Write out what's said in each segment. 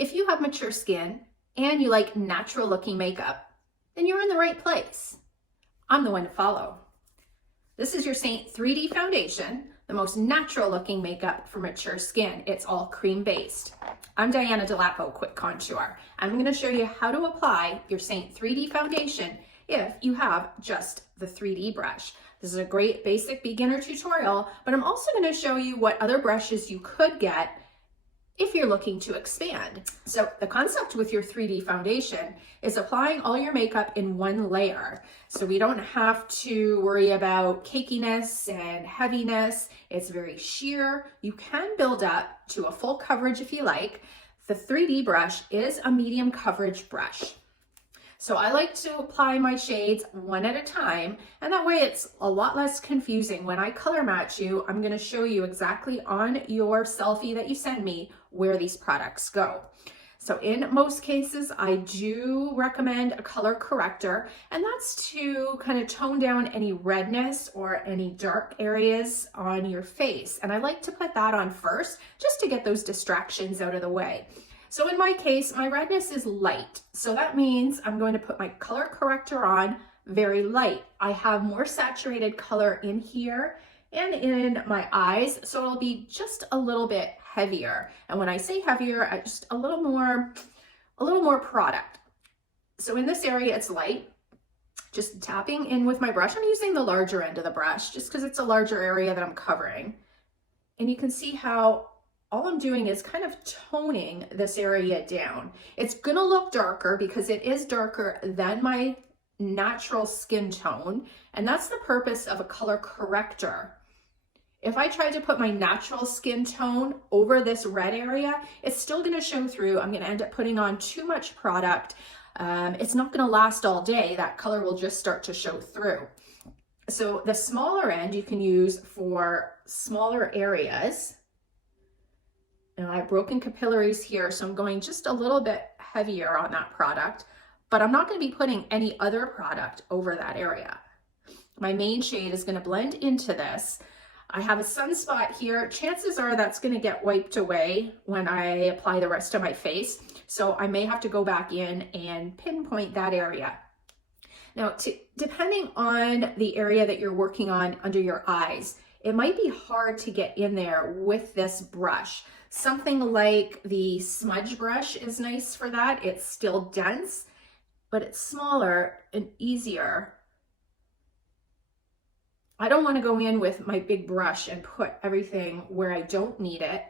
If you have mature skin and you like natural looking makeup, then you're in the right place. I'm the one to follow. This is your Seint 3D foundation, the most natural looking makeup for mature skin. It's all cream based. I'm Diana Delapo, Quick Contour. I'm going to show you how to apply your Seint 3D foundation if you have just the 3D brush. This is a great basic beginner tutorial, but I'm also going to show you what other brushes you could get if you're looking to expand. So the concept with your 3D foundation is applying all your makeup in one layer. So we don't have to worry about cakiness and heaviness. It's very sheer. You can build up to a full coverage if you like. The 3D brush is a medium coverage brush. So I like to apply my shades one at a time, and that way it's a lot less confusing. When I color match you, I'm going to show you exactly on your selfie that you send me where these products go. So in most cases, I do recommend a color corrector, and that's to kind of tone down any redness or any dark areas on your face. And I like to put that on first just to get those distractions out of the way. So in my case, my redness is light. So that means I'm going to put my color corrector on very light. I have more saturated color in here and in my eyes, so it'll be just a little bit heavier. And when I say heavier, just a little more product. So in this area, it's light. Just tapping in with my brush. I'm using the larger end of the brush just because it's a larger area that I'm covering. And you can see how all I'm doing is kind of toning this area down. It's gonna look darker because it is darker than my natural skin tone, and that's the purpose of a color corrector. If I tried to put my natural skin tone over this red area, it's still gonna show through. I'm gonna end up putting on too much product. It's not gonna last all day. That color will just start to show through. So the smaller end you can use for smaller areas. Now I have broken capillaries here, so I'm going just a little bit heavier on that product, but I'm not going to be putting any other product over that area. My main shade is going to blend into this. I have a sunspot here. Chances are that's going to get wiped away when I apply the rest of my face, so I may have to go back in and pinpoint that area. Now, depending on the area that you're working on under your eyes, it might be hard to get in there with this brush. Something like the smudge brush is nice for that. It's still dense, but it's smaller and easier. I don't want to go in with my big brush and put everything where I don't need it.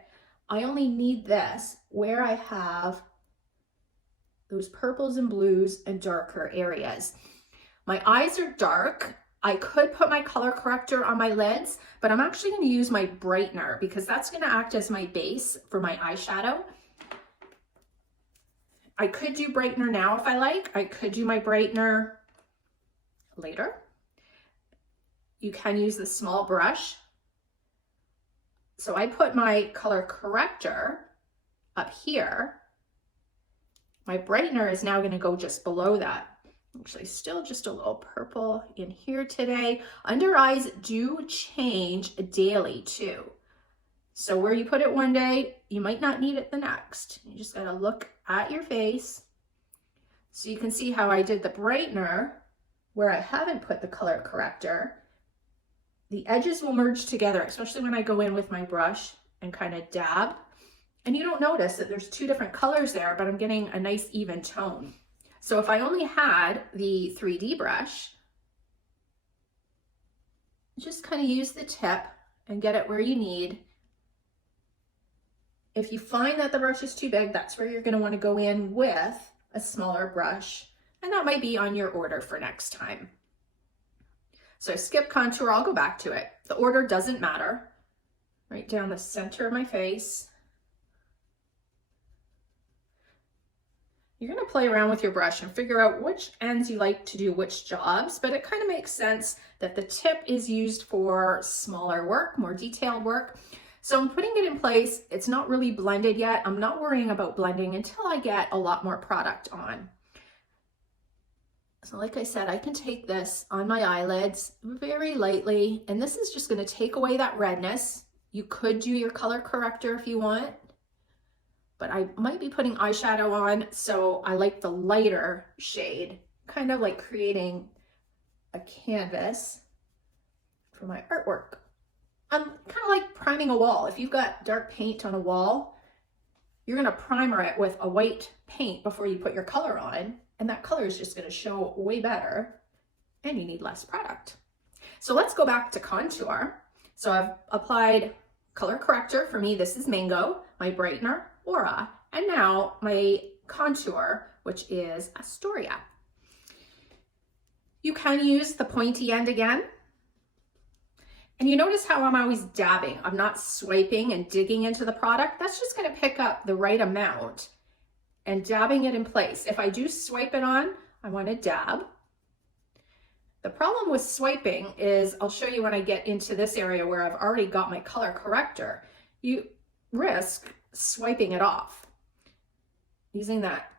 I only need this where I have those purples and blues and darker areas. My eyes are dark. I could put my color corrector on my lids, but I'm actually going to use my brightener because that's going to act as my base for my eyeshadow. I could do brightener now if I like. I could do my brightener later. You can use the small brush. So I put my color corrector up here. My brightener is now going to go just below that. Actually, still just a little purple in here today. Under eyes do change daily too. So where you put it one day, you might not need it the next. You just gotta look at your face. So you can see how I did the brightener where I haven't put the color corrector. The edges will merge together, especially when I go in with my brush and kind of dab. And you don't notice that there's two different colors there, but I'm getting a nice even tone. So if I only had the 3D brush, just kind of use the tip and get it where you need. If you find that the brush is too big, that's where you're going to want to go in with a smaller brush, and that might be on your order for next time. So skip contour, I'll go back to it. The order doesn't matter. Right down the center of my face. You're going to play around with your brush and figure out which ends you like to do which jobs, but it kind of makes sense that the tip is used for smaller work, more detailed work. So I'm putting it in place. It's not really blended yet. I'm not worrying about blending until I get a lot more product on. So like I said, I can take this on my eyelids very lightly, and this is just going to take away that redness. You could do your color corrector if you want, but I might be putting eyeshadow on, so I like the lighter shade, kind of like creating a canvas for my artwork. I'm kind of like priming a wall. If you've got dark paint on a wall, you're gonna primer it with a white paint before you put your color on, and that color is just gonna show way better, and you need less product. So let's go back to contour. So I've applied color corrector. For me, this is Mango, my brightener, Aura, and now my contour, which is Astoria. You can use the pointy end again. And you notice how I'm always dabbing. I'm not swiping and digging into the product. That's just gonna pick up the right amount and dabbing it in place. If I do swipe it on, I wanna dab. The problem with swiping is, I'll show you when I get into this area where I've already got my color corrector, you risk swiping it off. Using that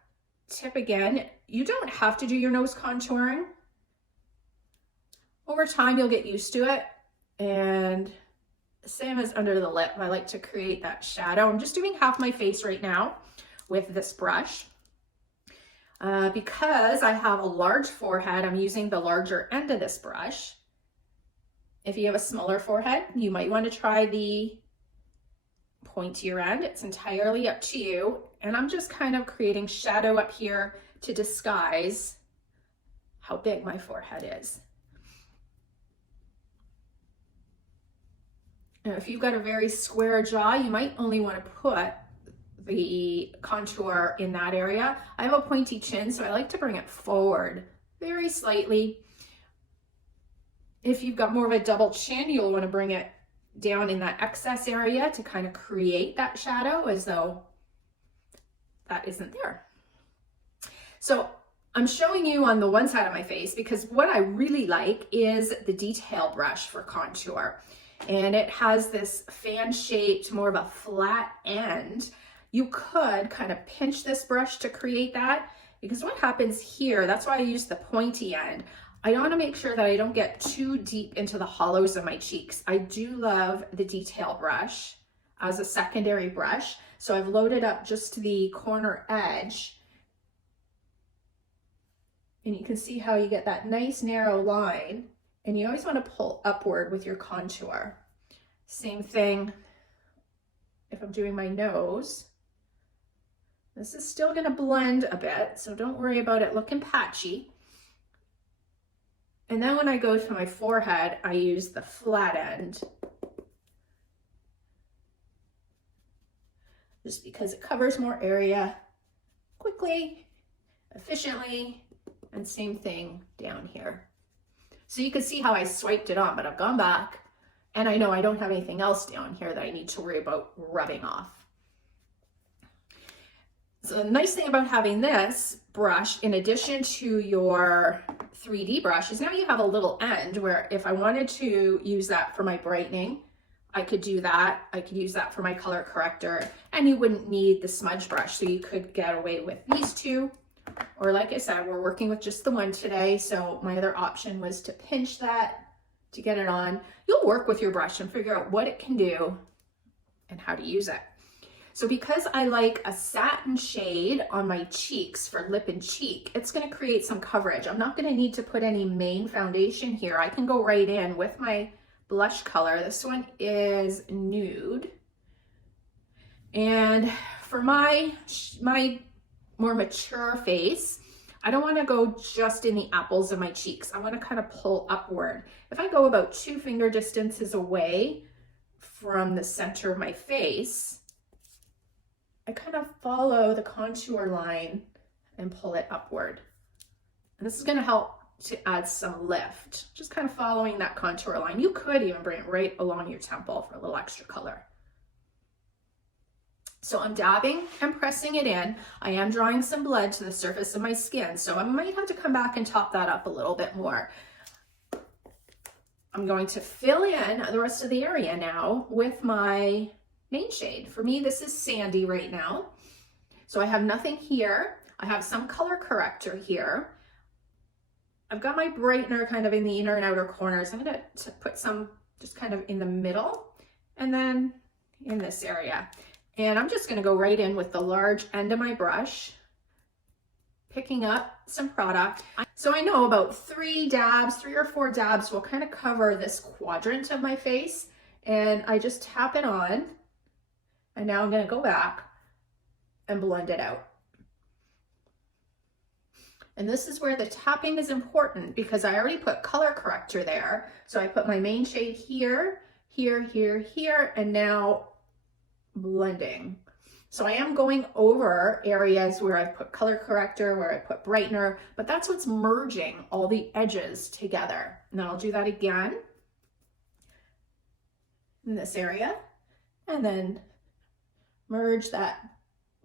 tip again, you don't have to do your nose contouring. Over time, you'll get used to it. And same as under the lip, I like to create that shadow. I'm just doing half my face right now with this brush. Because I have a large forehead, I'm using the larger end of this brush. If you have a smaller forehead, you might want to try the pointier end. It's entirely up to you. And I'm just kind of creating shadow up here to disguise how big my forehead is. Now, if you've got a very square jaw, you might only want to put the contour in that area. I have a pointy chin, so I like to bring it forward very slightly. If you've got more of a double chin, you'll want to bring it down in that excess area to kind of create that shadow as though that isn't there. So I'm showing you on the one side of my face because what I really like is the detail brush for contour. And it has this fan-shaped, more of a flat end. You could kind of pinch this brush to create that, because what happens here, that's why I use the pointy end. I want to make sure that I don't get too deep into the hollows of my cheeks. I do love the detail brush as a secondary brush. So I've loaded up just to the corner edge. And you can see how you get that nice narrow line. And you always want to pull upward with your contour. Same thing if I'm doing my nose. This is still going to blend a bit, so don't worry about it looking patchy. And then when I go to my forehead, I use the flat end. Just because it covers more area quickly, efficiently, and same thing down here. So you can see how I swiped it on, but I've gone back and I know I don't have anything else down here that I need to worry about rubbing off. So the nice thing about having this brush, in addition to your 3D brush, is now you have a little end where if I wanted to use that for my brightening, I could do that. I could use that for my color corrector, and you wouldn't need the smudge brush. So you could get away with these two. Or like I said, we're working with just the one today. So my other option was to pinch that to get it on. You'll work with your brush and figure out what it can do and how to use it. So because I like a satin shade on my cheeks for lip and cheek, it's going to create some coverage. I'm not going to need to put any main foundation here. I can go right in with my blush color. This one is Nude. And for my more mature face, I don't want to go just in the apples of my cheeks. I want to kind of pull upward. If I go about 2 finger distances away from the center of my face, I kind of follow the contour line and pull it upward. And this is going to help to add some lift, just kind of following that contour line. You could even bring it right along your temple for a little extra color. So I'm dabbing and pressing it in. I am drawing some blood to the surface of my skin, so I might have to come back and top that up a little bit more. I'm going to fill in the rest of the area now with my main shade. For me, this is Sandy right now. So I have nothing here. I have some color corrector here. I've got my brightener kind of in the inner and outer corners. I'm going to put some just kind of in the middle and then in this area. And I'm just gonna go right in with the large end of my brush, picking up some product. So I know about 3 or 4 dabs will kind of cover this quadrant of my face, and I just tap it on, and now I'm gonna go back and blend it out. And this is where the tapping is important because I already put color corrector there. So I put my main shade here, here, here, here, and now blending. So I am going over areas where I've put color corrector, where I put brightener, but that's what's merging all the edges together. And then I'll do that again in this area, and then merge that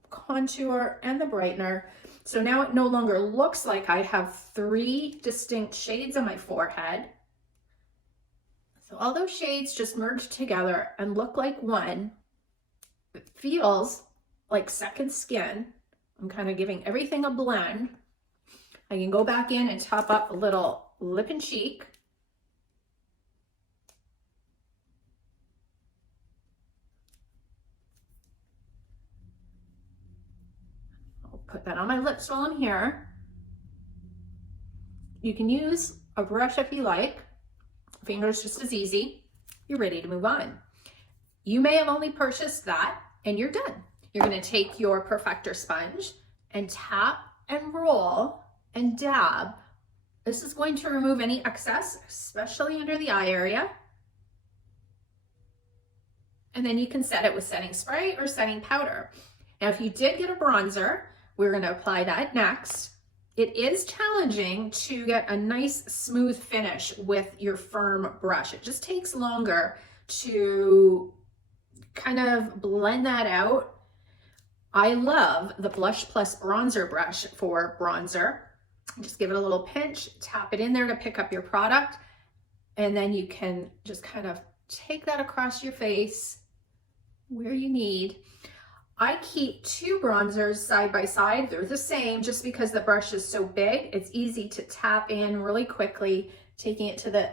contour and the brightener. So now it no longer looks like I have 3 distinct shades on my forehead. So all those shades just merge together and look like one. It feels like second skin. I'm kind of giving everything a blend. I can go back in and top up a little lip and cheek. Put that on my lips while I'm here. You can use a brush if you like. Fingers just as easy. You're ready to move on. You may have only purchased that and you're done. You're going to take your perfector sponge and tap and roll and dab. This is going to remove any excess, especially under the eye area. And then you can set it with setting spray or setting powder. Now, if you did get a bronzer, we're going to apply that next. It is challenging to get a nice smooth finish with your firm brush. It just takes longer to kind of blend that out. I love the Blush Plus bronzer brush for bronzer. Just give it a little pinch, tap it in there to pick up your product, and then you can just kind of take that across your face where you need. I keep 2 bronzers side by side. They're the same just because the brush is so big. It's easy to tap in really quickly, taking it to the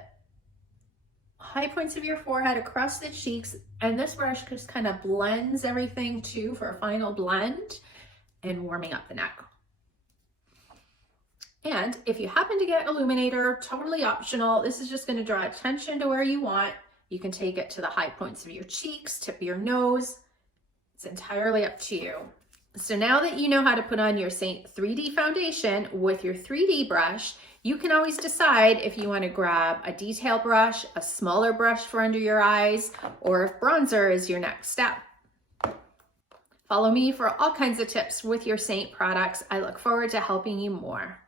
high points of your forehead, across the cheeks, and this brush just kind of blends everything too for a final blend and warming up the neck. And if you happen to get illuminator, totally optional. This is just going to draw attention to where you want. You can take it to the high points of your cheeks, tip of your nose. It's entirely up to you. So now that you know how to put on your Seint 3D foundation with your 3D brush, you can always decide if you want to grab a detail brush, a smaller brush for under your eyes, or if bronzer is your next step. Follow me for all kinds of tips with your Seint products. I look forward to helping you more.